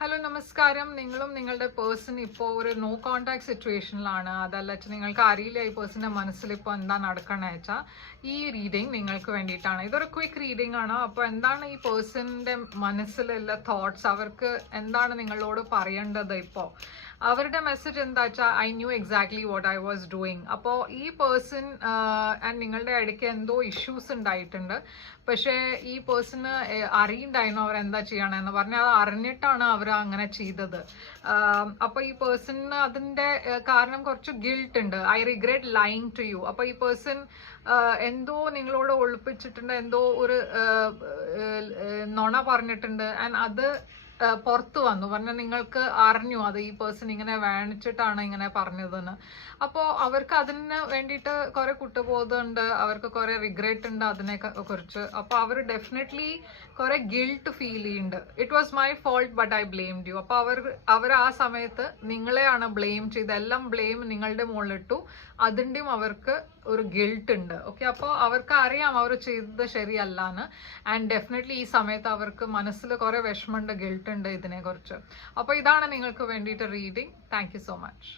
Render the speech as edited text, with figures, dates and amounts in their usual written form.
Hello നമസ്കാരം. നിങ്ങളും നിങ്ങളുടെ പേഴ്സൺ ഇപ്പോൾ ഒരു നോ കോണ്ടാക്ട് സിറ്റുവേഷനിലാണ്. അതല്ല നിങ്ങൾക്ക് അറിയില്ല ഈ പേഴ്സന്റെ മനസ്സിൽ ഇപ്പോൾ എന്താ നടക്കണേ വെച്ചാൽ ഈ റീഡിങ് നിങ്ങൾക്ക് വേണ്ടിയിട്ടാണ്. ഇതൊരു ക്വിക്ക് റീഡിംഗ് ആണ്. അപ്പോൾ എന്താണ് ഈ പേഴ്സന്റെ മനസ്സിലുള്ള തോട്ട്സ്, അവർക്ക് എന്താണ് നിങ്ങളോട് പറയേണ്ടത്, ഇപ്പോൾ അവരുടെ മെസ്സേജ് എന്താ വെച്ചാൽ I new exactly what I was doing. അപ്പോൾ ഈ പേഴ്സൺ ആൻഡ് നിങ്ങളുടെ ഇടയ്ക്ക് എന്തോ ഇഷ്യൂസ് ഉണ്ടായിട്ടുണ്ട്. പക്ഷേ ഈ പേഴ്സണ് അറിയണ്ടായിരുന്നു അവർ എന്താ ചെയ്യണമെന്ന് പറഞ്ഞാൽ അത് അറിഞ്ഞിട്ടാണ് അവർ അങ്ങനെ ചെയ്തത്. അപ്പോൾ ഈ പേഴ്സണിന് അതിൻ്റെ കാരണം കുറച്ച് ഗിൽട്ട് ഉണ്ട്. I regret lying to you. അപ്പോൾ ഈ പേഴ്സൺ എന്തോ നിങ്ങളോട് ഒളിപ്പിച്ചിട്ടുണ്ട്, എന്തോ ഒരു നുണ പറഞ്ഞിട്ടുണ്ട്. ആൻഡ് അത് പുറത്തു വന്നു പറഞ്ഞാൽ നിങ്ങൾക്ക് അറിഞ്ഞു അത് ഈ പേഴ്സൺ ഇങ്ങനെ വേണിച്ചിട്ടാണ് ഇങ്ങനെ പറഞ്ഞതെന്ന്. അപ്പോൾ അവർക്ക് അതിന് വേണ്ടിയിട്ട് കുറെ കുറ്റബോധമുണ്ട്, അവർക്ക് കുറെ റിഗ്രറ്റ് ഉണ്ട് അതിനെ കുറിച്ച്. അപ്പോൾ അവർ ഡെഫിനറ്റ്ലി കുറെ ഗിൽട്ട് ഫീൽ ചെയ്യുന്നുണ്ട്. It was my fault but I blamed you. അപ്പോൾ അവർ ആ സമയത്ത് നിങ്ങളെയാണ് ബ്ലെയിം ചെയ്ത്, എല്ലാം ബ്ലെയിം നിങ്ങളുടെ മുകളിലിട്ടു. അതിൻ്റെയും അവർക്ക് ഒരു ഗിൽട്ട് ഉണ്ട്. ഓക്കെ, അപ്പോൾ അവർക്ക് അറിയാം അവർ ചെയ്തത് ശരിയല്ലാന്ന്. ആൻഡ് ഡെഫിനറ്റ്ലി ഈ സമയത്ത് അവർക്ക് മനസ്സിൽ കുറെ വിഷമമുണ്ട്, ഗിൽട്ട് ഉണ്ട് ഇതിനെ കുറിച്ച്. അപ്പോൾ ഇതാണ് നിങ്ങൾക്ക് വേണ്ടിയിട്ട് reading. Thank you so much.